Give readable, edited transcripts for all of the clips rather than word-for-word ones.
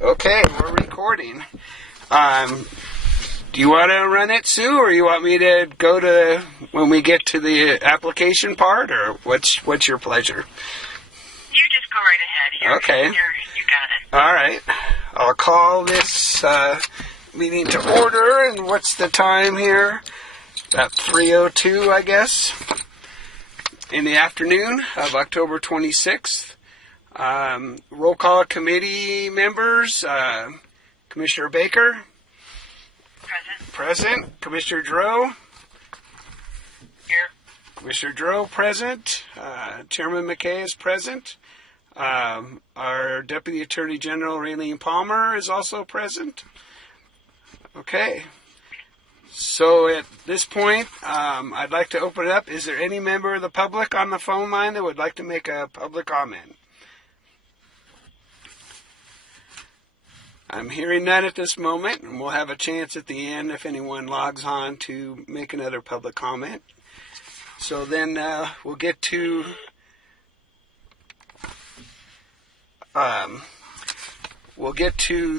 Okay, we're recording. Do you want to run it, Sue, or you want me to go to when we get to the application part, or what's your pleasure? You just go right ahead. Okay. You got it. All right. I'll call this meeting to order, and what's the time here? About 3:02, I guess, in the afternoon of October 26th. Roll call committee members. Commissioner Baker. Present. Commissioner Dro. Here. Commissioner Dro present. Chairman McKay is present. Our Deputy Attorney General Raylene Palmer is also present. Okay. So at this point, I'd like to open it up. Is there any member of the public on the phone line that would like to make a public comment? I'm hearing none at this moment, and we'll have a chance at the end if anyone logs on to make another public comment. So then we'll get to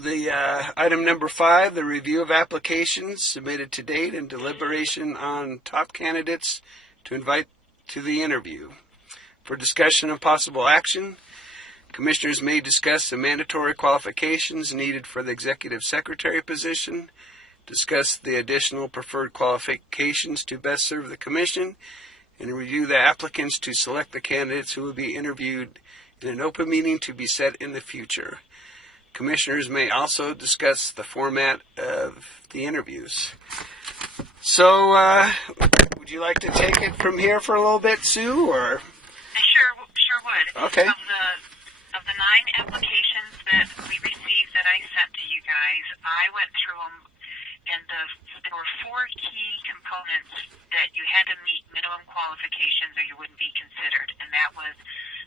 the item number 5, the review of applications submitted to date and deliberation on top candidates to invite to the interview. For discussion of possible action, Commissioners may discuss the mandatory qualifications needed for the Executive Secretary position, discuss the additional preferred qualifications to best serve the Commission, and review the applicants to select the candidates who will be interviewed in an open meeting to be set in the future. Commissioners may also discuss the format of the interviews. So, would you like to take it from here for a little bit, Sue, or? Sure would. Okay. Of the 9 applications that we received that I sent to you guys, I went through them, and there were 4 key components that you had to meet minimum qualifications or you wouldn't be considered, and that was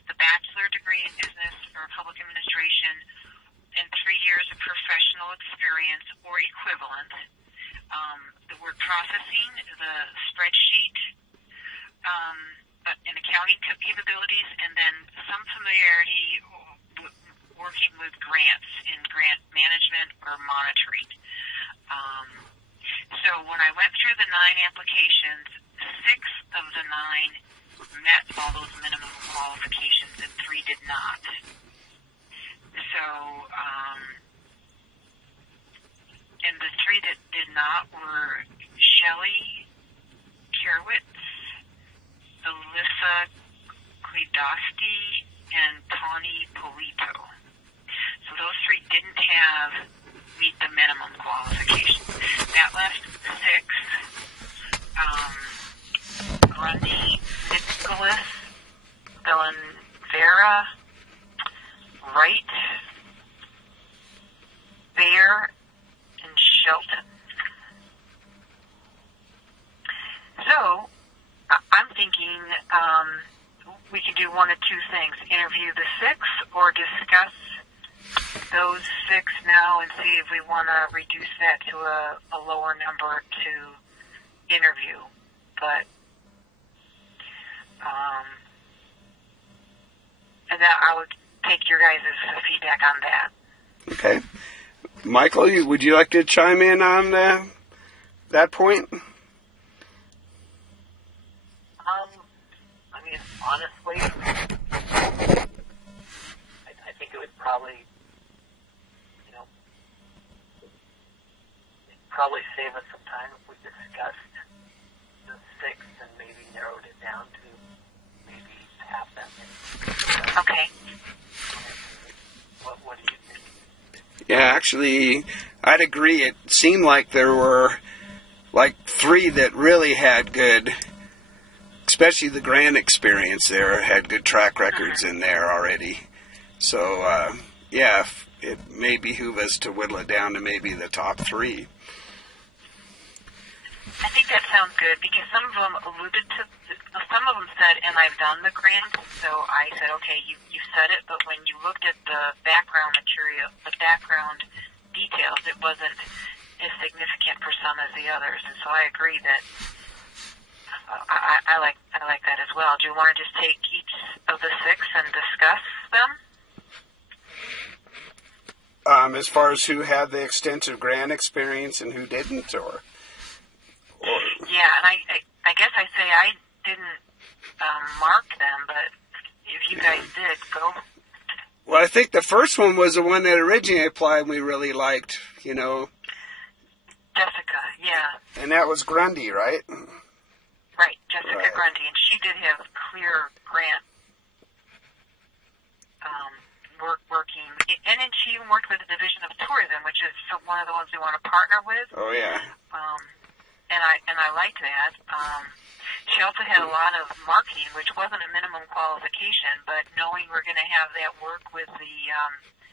the bachelor degree in business or public administration and 3 years of professional experience or equivalent, the word processing, the spreadsheet, and accounting capabilities, and then some familiarity working with grants in grant management or monitoring. So when I went through the 9 applications, 6 of the 9 met all those minimum qualifications and 3 did not. So, and the 3 that did not were Shelley Kerwitz, Alyssa Guidosti, and Tawny Polito. So those 3 didn't meet the minimum qualifications. That left 6. Grundy Nicholas, Vera, Wright, Bear, and Shelton. So, I'm thinking we could do one of 2 things. Interview the 6 or discuss those 6 now and see if we want to reduce that to a lower number to interview. But, and then I would take your guys' feedback on that. Okay. Michael, would you like to chime in on that point? Honestly, I think it would probably, save us some time if we discussed the 6 and maybe narrowed it down to maybe half that many. Okay. What do you think? Yeah, actually, I'd agree. It seemed like there were 3 that really had good, especially the grant experience there, had good track records in there already. So, yeah, it may behoove us to whittle it down to maybe the top 3. I think that sounds good because some of them said, and I've done the grant, so I said, okay, you said it, but when you looked at the background material, the background details, it wasn't as significant for some as the others, and so I agree that I like that as well. Do you want to just take each of the 6 and discuss them? As far as who had the extensive grant experience and who didn't, or Yeah, and I guess I say I didn't mark them, but if you guys did, go. well, I think the first one was the one that originally applied and we really liked, you know. Jessica, yeah. And that was Grundy, right? Right, Jessica Right. Grundy, and she did have clear grant working, and then she even worked with the Division of Tourism, which is one of the ones we want to partner with. Oh, yeah. And I liked that. She also had a lot of marketing, which wasn't a minimum qualification, but knowing we're going to have that work with the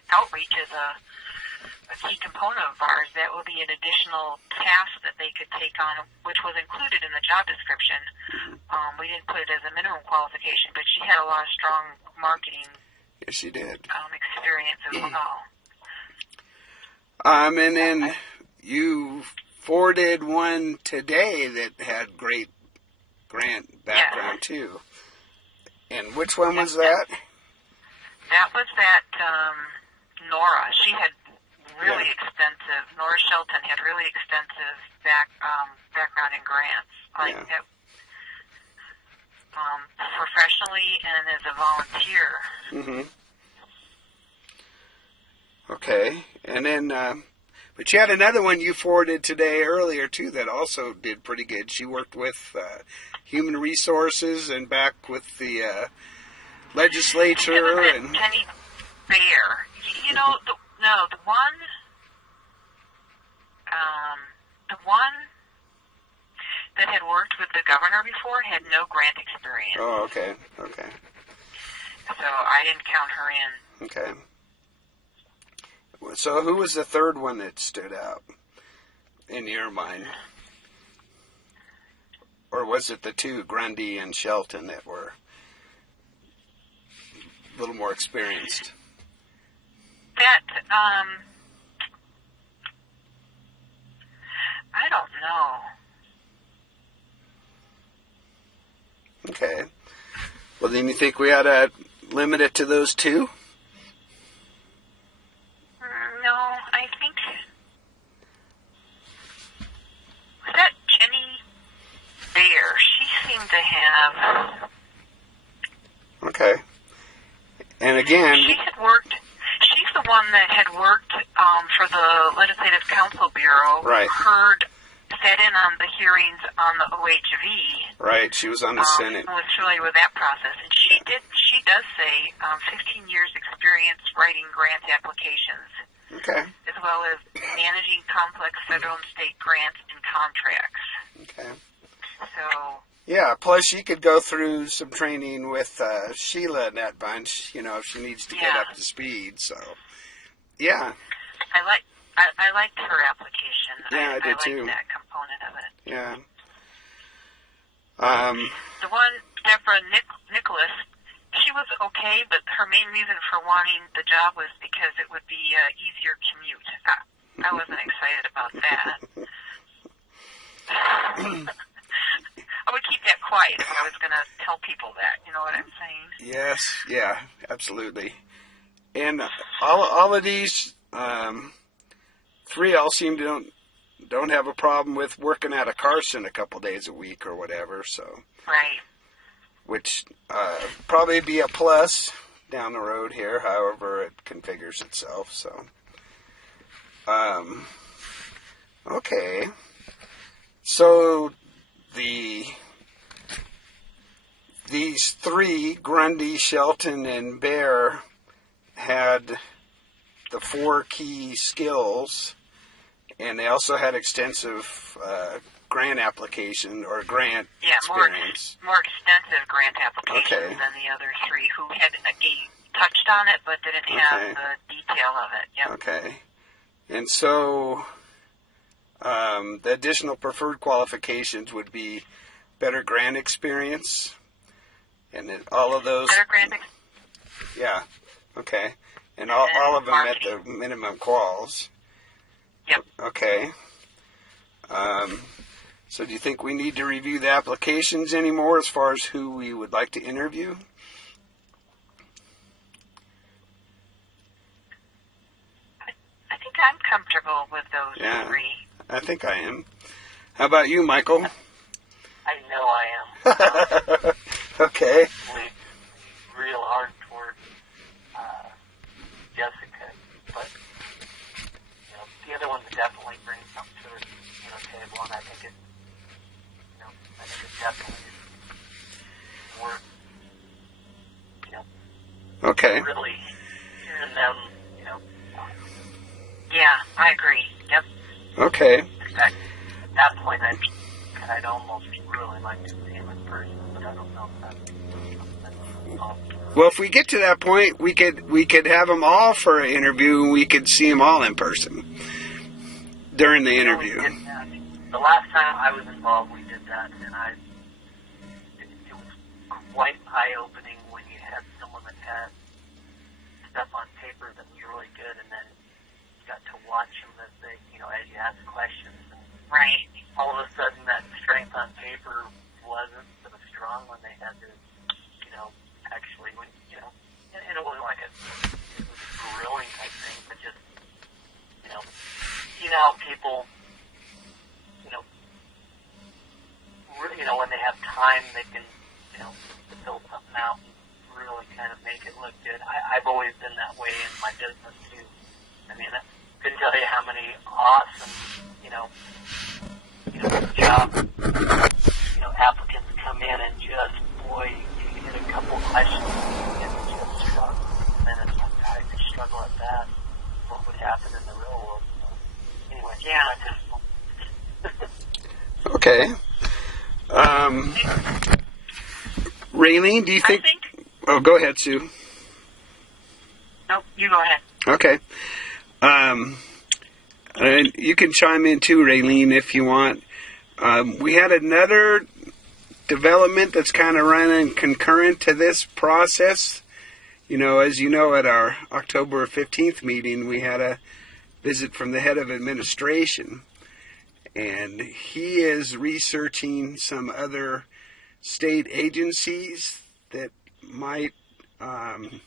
outreach as a key component of ours, that will be an additional task that they could take on, which was included in the job description. We didn't put it as a minimum qualification, but she had a lot of strong marketing Yes, she did. experience as well. And then you forwarded one today that had great grant background, too. And which one was that? That was that Nora. She had really extensive, Nora Shelton had really extensive background in grants. Professionally and as a volunteer. Mm-hmm. Okay. And then, but you had another one you forwarded today earlier, too, that also did pretty good. She worked with Human Resources and back with the legislature. And Penny Bear. You know, the one that had worked with the governor before had no grant experience. Oh, okay. Okay. So I didn't count her in. Okay. So who was the third one that stood out in your mind? Or was it the two, Grundy and Shelton, that were a little more experienced? That, I don't know. Okay. Well, then you think we ought to limit it to those two? No, I think... Was that Jenny Bear? She seemed to have... Okay. And again... She's the one that had worked for the Legislative Council Bureau. Right. Sat in on the hearings on the OHV. Right, she was on the Senate. And was familiar with that process. And she does say 15 years experience writing grant applications. Okay. As well as managing complex federal and state grants and contracts. Okay. So... Yeah, plus she could go through some training with Sheila and that bunch, you know, if she needs to get up to speed, so... Yeah. I liked her application. Yeah, I did too. I liked that component of it. Yeah. The one, Deborah Nicholas, she was okay, but her main reason for wanting the job was because it would be an easier commute. I wasn't excited about that. I would keep that quiet if I was going to tell people that. You know what I'm saying? Yes, yeah, absolutely. And all of these... three all seem to don't have a problem with working out of Carson a couple days a week or whatever, so... Right. Which probably be a plus down the road here, however it configures itself, so... Okay. So, these three, Grundy, Shelton, and Bear, had the 4 key skills, and they also had extensive grant application or grant experience. More extensive grant applications than the other 3 who had touched on it but didn't have the detail of it. Yep. Okay. And so the additional preferred qualifications would be better grant experience, and then all of those... Better grant Yeah. Okay. And all of them met the minimum quals. Yep. Okay. So do you think we need to review the applications anymore as far as who we would like to interview? I comfortable with those Yeah. 3. I think I am. How about you, Michael? I know I am. Okay. Lean real hard toward Jessica, but the other one definitely brings something to the table, and I think it definitely is worth Okay. really hearing them. Yeah, I agree. Yep. Okay. In fact, at that point, I'd almost really like to see him in person, but I don't know if that's possible. Well, if we get to that point, we could have them all for an interview, and we could see them all in person during the interview. We did that. The last time I was involved, we did that, and it was quite eye-opening when you had someone that had stuff on paper that was really good, and then you got to watch them as they, as you asked questions. And Right. all of a sudden, that strength on paper wasn't so strong when they had to, actually, and it wasn't like it was grilling type thing, but just, how people, when they have time, they can, fill something out and really kind of make it look good. I've always been that way in my business too. I mean, I couldn't tell you how many awesome, job, applicants come in and just, boy, you get a couple questions and just struggle. And then it's like, God, if you struggle at that, what would happen in the real world? So, anyway, Yeah. Okay. Raylene, do you think? Oh, go ahead, Sue. Nope, you go ahead. Okay. And you can chime in too, Raylene, if you want. We had another development that's kind of running concurrent to this process. As you know, at our October 15th meeting, we had a visit from the head of administration. And he is researching some other state agencies that might have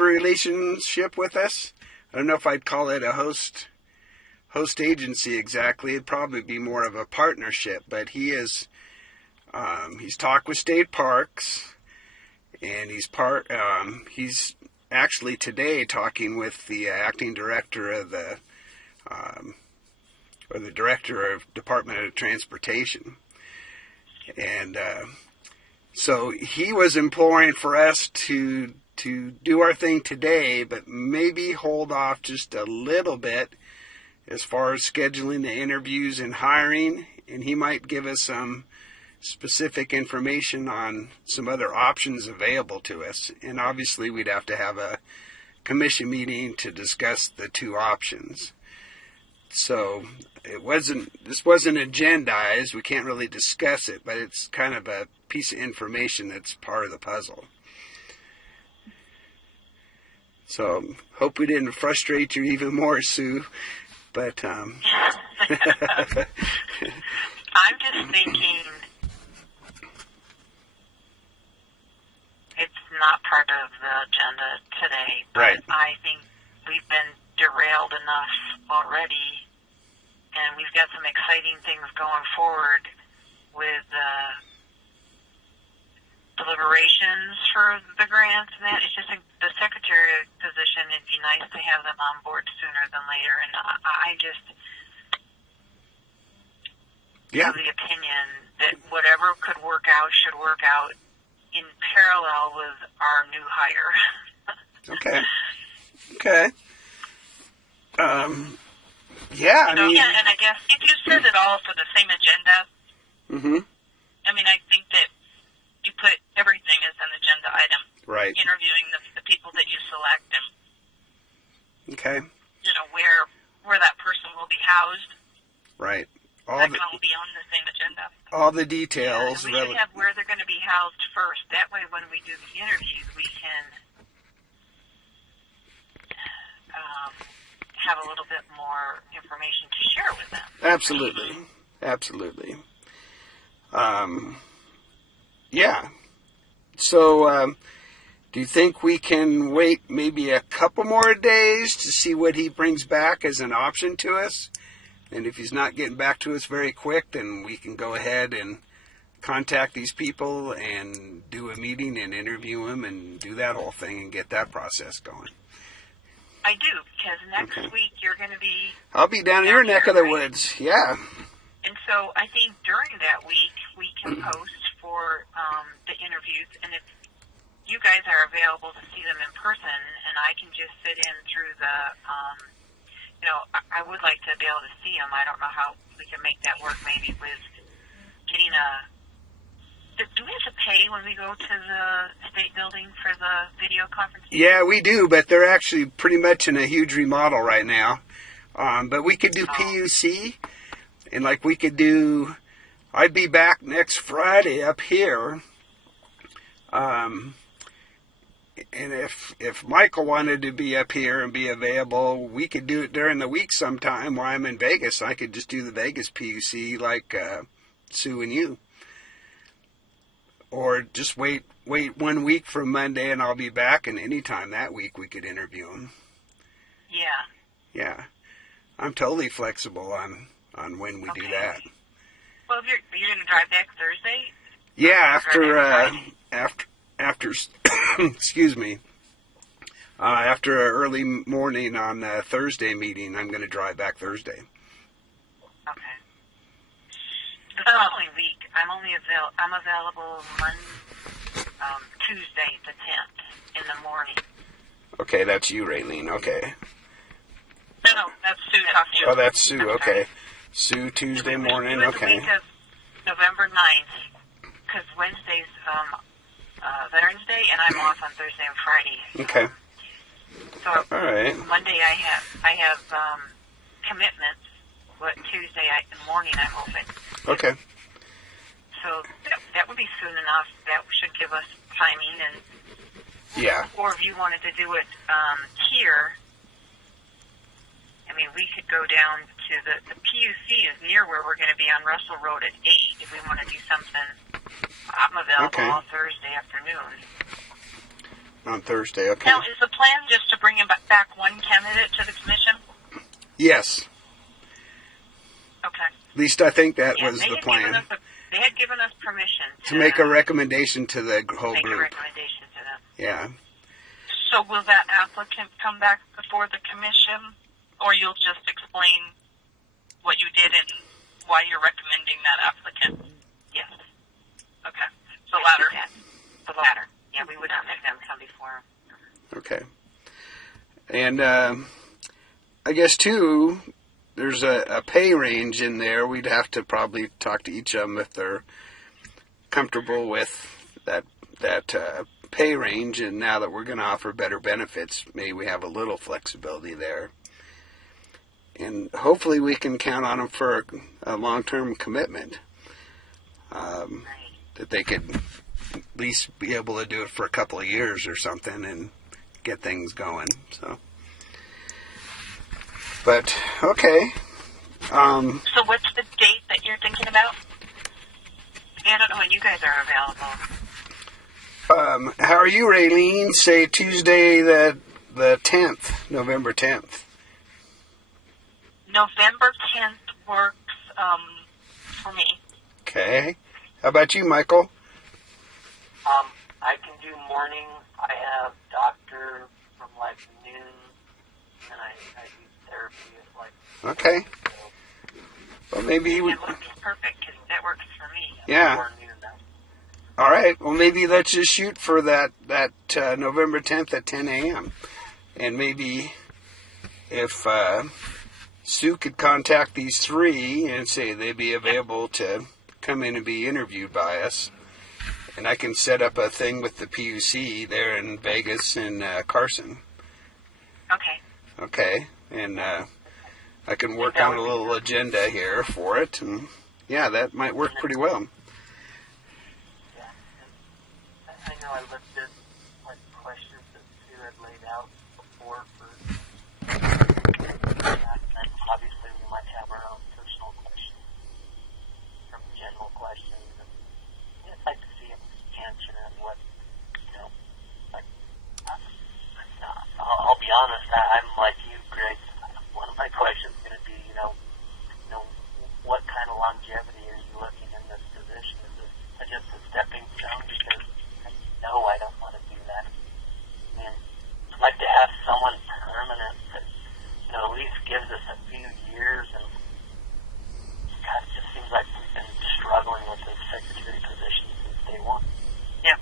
a relationship with us. I don't know if I'd call it a host agency exactly. It'd probably be more of a partnership. But he's talked with state parks, and he's actually today talking with the acting director of the director of Department of Transportation. And so he was imploring for us to do our thing today, but maybe hold off just a little bit as far as scheduling the interviews and hiring, and he might give us some specific information on some other options available to us. And obviously we'd have to have a commission meeting to discuss the 2 options. So this wasn't agendized. We can't really discuss it, but it's kind of a piece of information that's part of the puzzle. So hope we didn't frustrate you even more, Sue. But I'm just thinking it's not part of the agenda today, but Right. I think we've been derailed enough already, and we've got some exciting things going forward with deliberations for the grants and that. It's just the secretary position, it'd be nice to have them on board sooner than later, and I just have the opinion that whatever could work out should work out in parallel with our new hire. Okay. Yeah, I mean... Yeah, and I guess if you set it all for the same agenda, Mm-hmm. I mean, I think that you put everything as an agenda item. Right. Interviewing the people that you select and, Okay. where that person will be housed. Right. That can all be on the same agenda. All the details. Yeah, and we should have where they're going to be housed first. That way, when we do the interviews, we can have a little bit more information to share with them. Absolutely. Yeah. So, Do you think we can wait maybe a couple more days to see what he brings back as an option to us? And if he's not getting back to us very quick, then we can go ahead and contact these people and do a meeting and interview them and do that whole thing and get that process going. I do, because next week you're going to be... I'll be down in your neck of the woods, yeah. And so I think during that week we can post for the interviews, and if you guys are available to see them in person, and I can just sit in through the, I would like to be able to see them. I don't know how we can make that work, maybe with getting do we have to pay when we go to the state building for the video conference? Yeah, we do, but they're actually pretty much in a huge remodel right now. But we could do PUC, and like we could do, I'd be back next Friday up here. And if Michael wanted to be up here and be available, we could do it during the week sometime while I'm in Vegas. I could just do the Vegas PUC like Sue and you. Or just wait 1 week from Monday and I'll be back, and anytime that week we could interview him. Yeah. Yeah. I'm totally flexible on when we do that. Well, if you're going to drive back Thursday? Yeah, after excuse me, after an early morning on a Thursday meeting, I'm going to drive back Thursday. Okay. The following week, I'm available Tuesday the 10th in the morning. Okay, that's you, Raylene. Okay. No, that's Sue talking to you. Oh, that's Sue. Okay. Sue, Tuesday morning. Okay. The week of November 9th, because Wednesday's Veterans Day, and I'm off on Thursday and Friday. Okay. So all right. Monday I have commitments. But Tuesday morning I'm open. Okay. So that would be soon enough. That should give us timing. And yeah. Or if you wanted to do it here, I mean, we could go down to the PUC is near where we're going to be on Russell Road at 8 if we want to do something. I'm available all Thursday afternoon. On Thursday, okay. Now, is the plan just to bring back one candidate to the commission? Yes. Okay. At least I think that was the plan. They had given us permission to make a recommendation to the whole make group. A recommendation to them. Yeah. So will that applicant come back before the commission, or you'll just explain what you did and why you're recommending that applicant? Yes. Okay. The latter. The latter. Yeah, we would not make them come before. Okay. And I guess, too, there's a pay range in there. We'd have to probably talk to each of them if they're comfortable with that pay range. And now that we're going to offer better benefits, maybe we have a little flexibility there. And hopefully we can count on them for a long-term commitment. That they could at least be able to do it for a couple of years or something and get things going. So, but okay. So what's the date that you're thinking about? I don't know when you guys are available. How are you, Raylene? Say Tuesday the 10th, November 10th. November 10th works for me. Okay. How about you, Michael? I can do morning. I have doctor from like noon, and I do therapy at like. Okay. Well, maybe you would. That works perfect because that works for me. Yeah. All right. Well, maybe let's just shoot for that November 10th at 10 a.m. And maybe if Sue could contact these three and say they'd be available to come in and be interviewed by us. And I can set up a thing with the PUC there in Vegas and Carson. Okay. Okay. And I can work on a little agenda here for it. And yeah, that might work pretty well. Yeah. I know I listed like questions that Sue had laid out before for that. And obviously we might have our own personal questions from general questions. And I'd like to see him answer and what, like honest, I'm like you, Greg. One of my questions is going to be, what kind of longevity are you looking in this position? Is this just a stepping stone? Because I don't want to do that. I mean, I'd like to have someone permanent that, at least gives us a few years. And God, it just seems like we've been struggling with this secretary position since day one. Yeah.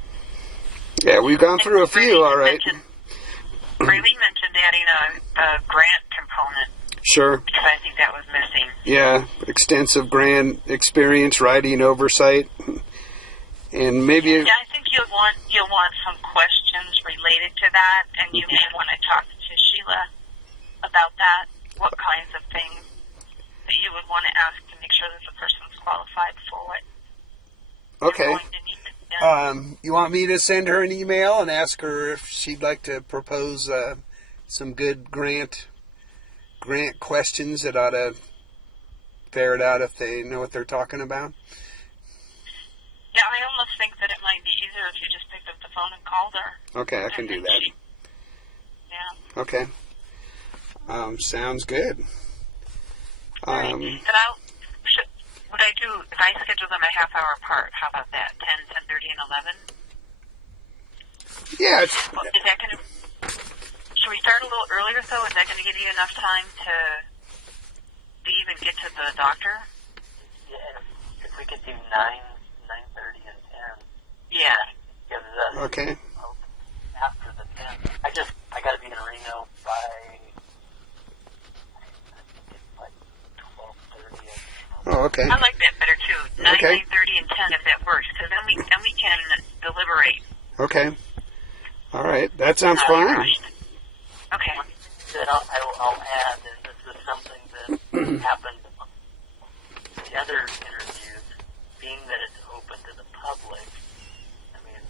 Yeah, we've gone through a few, all right. Raylene mentioned adding a grant component. Sure. Because I think that was missing. Yeah, extensive grant experience, writing oversight, and maybe. Yeah, I think you'll want some questions related to that, and you may want to talk to Sheila about that. What kinds of things that you would want to ask to make sure that the person's qualified for what Okay. you're going to need to do. You want me to send her an email and ask her if she'd like to propose some good grant questions that ought to ferret out if they know what they're talking about? Yeah, I almost think that it might be easier if you just picked up the phone and called her. Okay, I can do that. Yeah. Okay. Sounds good. Would I do, if I schedule them a half hour apart, how about that? 10, 10:30, and 11? Yeah. Is that going to, should we start a little earlier though? Is that going to give you enough time to leave and get to the doctor? Yeah, if we could do 9:30, and 10. Yeah. Gives us Okay. after the 10. I got to be in Reno by, I think it's like 12:30. Oh, okay. I like that better too. 9, Okay. 9:30, and 10 if that works, because then we can deliberate. Okay. All right. That sounds fine. Okay. Then I'll add that this is something that happened in the other interviews, being that it's open to the public. I mean,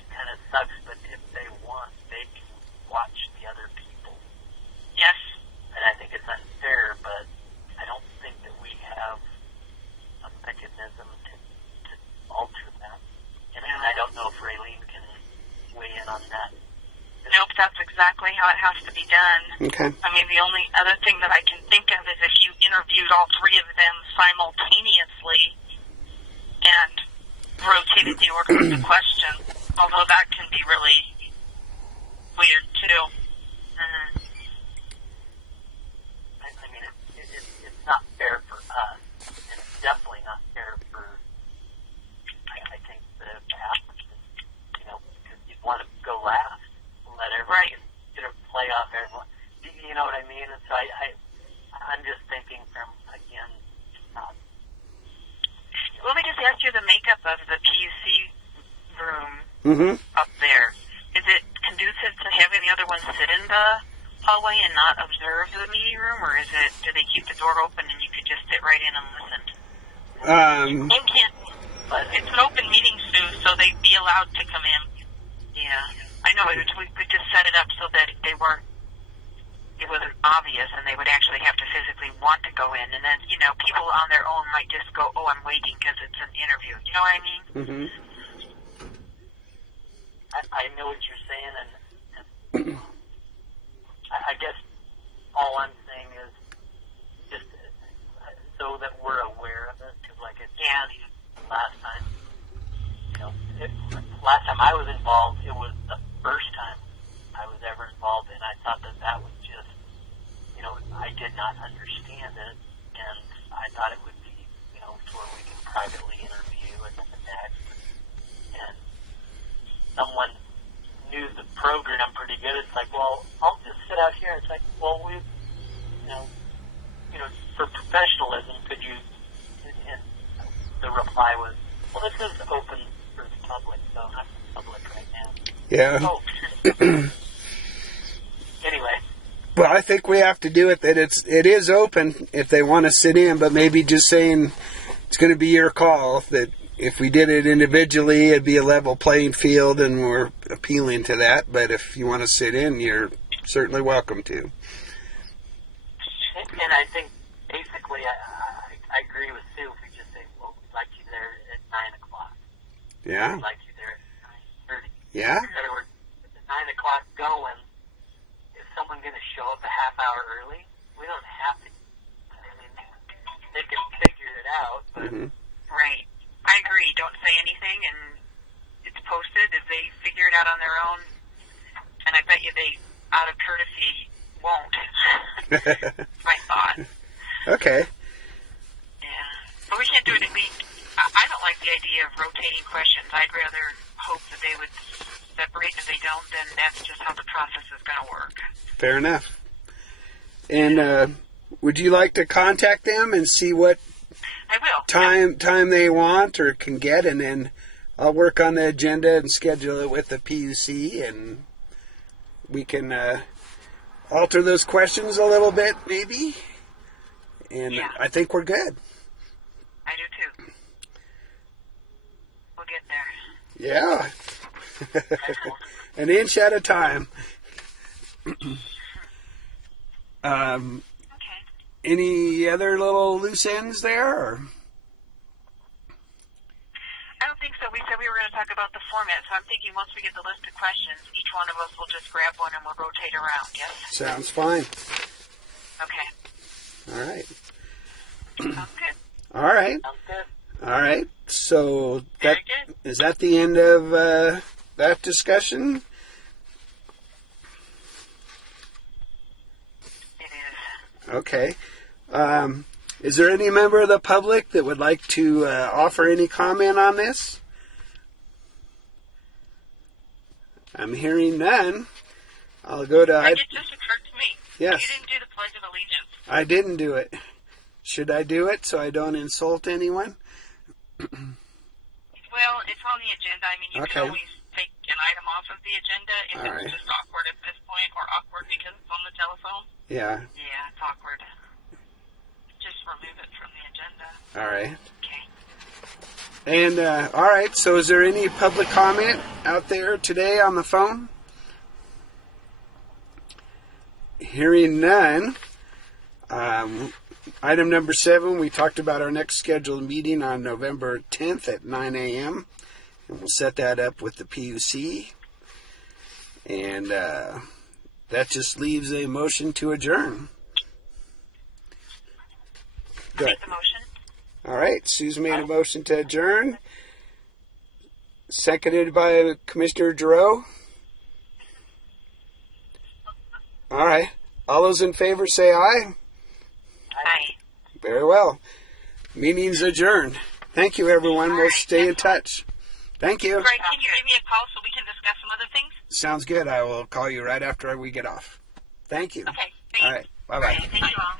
it kind of sucks, but if they want, they can watch the other people. Yes. And I think it's unfair, but I don't think that we have a mechanism to alter that. And I don't know if Raylene can weigh in on that. Nope, that's exactly how it has to be done. Okay. I mean, the only other thing that I can think of is if you interviewed all three of them simultaneously and rotated the order of the questions, although that can be really weird, too. Mm-hmm. I mean, it's not fair for us, and it's definitely not fair for, I think, the applicants, because you'd want to go last and let everybody get a play off everyone. You know what I mean? And so I'm just thinking from, again, Let me just ask you the makeup of the PUC room Mm-hmm. up there. Is it conducive to having the other ones sit in the hallway and not observe the meeting room, or do they keep the door open and you could just sit right in and listen? You can't. It's an open meeting, Sue, so they'd be allowed to come in. Yeah. I know, we could just set it up so that it wasn't obvious and they would actually have to physically want to go in. And then, people on their own might just go, oh, I'm waiting because it's an interview. You know what I mean? Mm-hmm. I know what you're saying, and I guess all I'm saying is just so that we're aware of it, because like I said last time, last time I was involved, it was the first time I was ever involved, and I thought that was just, I did not understand it, and I thought it would be, where we could privately interview and connect, and someone knew the program pretty good. It's like, well, I'll just sit out here. It's like, well, for professionalism, could you? And the reply was, well, this is open for the public, so I'm public right now. Yeah. Oh. Anyway. Well, I think we have to do it that it is open if they want to sit in, but maybe just saying it's going to be your call. That if we did it individually, it'd be a level playing field, and we're appealing to that. But if you want to sit in, you're certainly welcome to. And I think basically, I agree with Sue. If we just say, well, we'd like you there at 9 o'clock. Yeah. We'd like you there at 9:30. Yeah. In other words, with the 9 o'clock going, if someone someone going to show up a half hour early? We don't have to. I mean, they can figure it out, but... Mm-hmm. Right. I agree. Don't say anything, and it's posted. If they figure it out on their own, and I bet you they, out of courtesy, won't. My thought. Okay. Yeah. But we can't do it. I don't like the idea of rotating questions. I'd rather hope that they would separate. If they don't, then that's just how the process is going to work. Fair enough. And would you like to contact them and see what I will. time they want or can get, and then I'll work on the agenda and schedule it with the PUC, and we can alter those questions a little bit, maybe. And Yeah. I think we're good. I do too. We'll get there. Yeah. An inch at a time. Okay. Any other little loose ends there? Or? I don't think so. We said we were going to talk about the format, so I'm thinking once we get the list of questions, each one of us will just grab one and we'll rotate around, yes? Sounds fine. Okay. All right. Sounds good. All right. Sounds good. All right. So that Very good. is that the end of that discussion? It is. Okay. Is there any member of the public that would like to offer any comment on this? I'm hearing none. I'll go to... It just occurred to me. Yes. You didn't do the Pledge of Allegiance. I didn't do it. Should I do it so I don't insult anyone? Well, it's on the agenda. I mean, you Okay. can always take an item off of the agenda if All it's right. just awkward at this point, or awkward because it's on the telephone. Yeah. Yeah, it's awkward. Just remove it from the agenda. All right. Okay. And, all right, so is there any public comment out there today on the phone? Hearing none. Item number 7, we talked about our next scheduled meeting on November 10th at 9 a.m. And we'll set that up with the PUC. And that just leaves a motion to adjourn. I Good. make the motion. All right, Sue's made a motion to adjourn. Seconded by Commissioner Giroux. All right. All those in favor say aye. Aye. Very well. Meeting's adjourned. Thank you, everyone. We'll stay in touch. Thank you. Greg, can you give me a call so we can discuss some other things? Sounds good. I will call you right after we get off. Thank you. Okay, thanks. All right. Bye-bye. Thank you all.